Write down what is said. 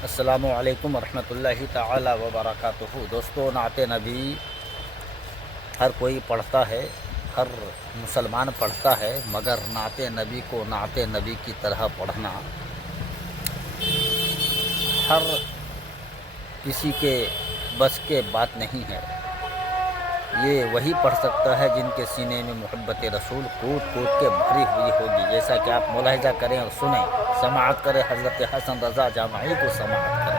अस्सलामु अलैकुम वरहमतुल्लाहि ताला व बरकातुहू। दोस्तों, नाते नबी हर कोई पढ़ता है, हर मुसलमान पढ़ता है, मगर नाते नबी को नाते नबी की तरह पढ़ना हर किसी के बस के बात नहीं है। ये वही पढ़ सकता है जिनके सीने में मोहब्बत रसूल कूद कूद के भरी हुई होगी। जैसा कि आप मुलाहिजा करें और सुने, समाअत करें, हज़रत हसन रज़ा जामई को समाअत करें।